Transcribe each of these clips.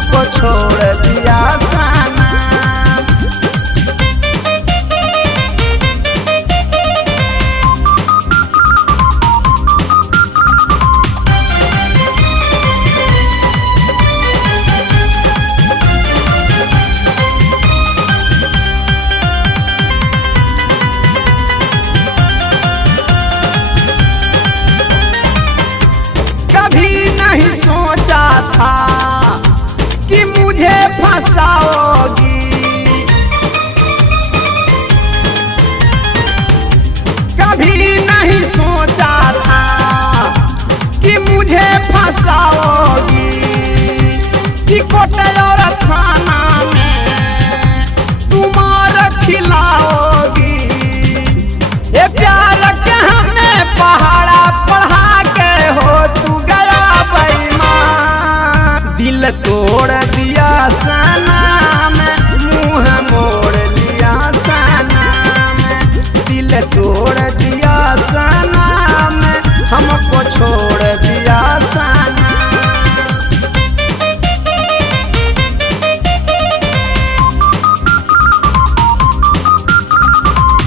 हमको छोड़ दिया सनम। कभी नहीं सोचा था कि मुझे फंसाओगी, कभी नहीं सोचा था कि मुझे फंसाओगी, कि कोटयार थाना में तुम्हारा खिलाओगी। ये प्यार के हमें पहाड़ा पढ़ा के हो तू गया बेईमान। दिल तोड़ दिया सनम, मुँह मोड़ लिया सनम। दिल तोड़ दिया सनम, हमको छोड़ दिया सनम।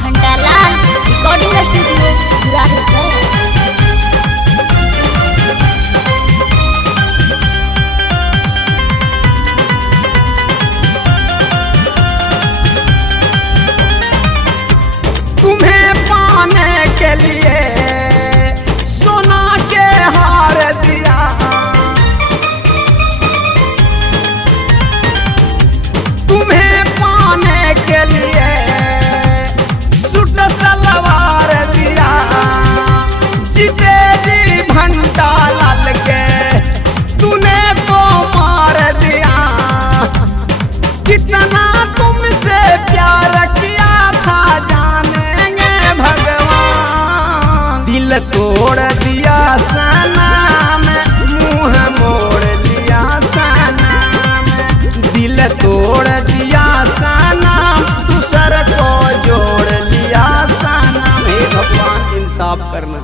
घंटालाल रिकॉर्डिंग स्टूडियो जुराही। तुम्हें पाने के लिए सोना के हार दिया, तुम्हें पाने के लिए सूट सलवार दिया। जीते जी घंटालाल के तूने तो मार दिया। कितना तुमसे प्यार किया था जानेंगे भगवान। दिल तोड़ दिया सनम, मुँह मोड़ लिया सनम। दिल तोड़ दिया सनम, दूसर को जोड़ लिया सनम। हे भगवान इंसाफ करना।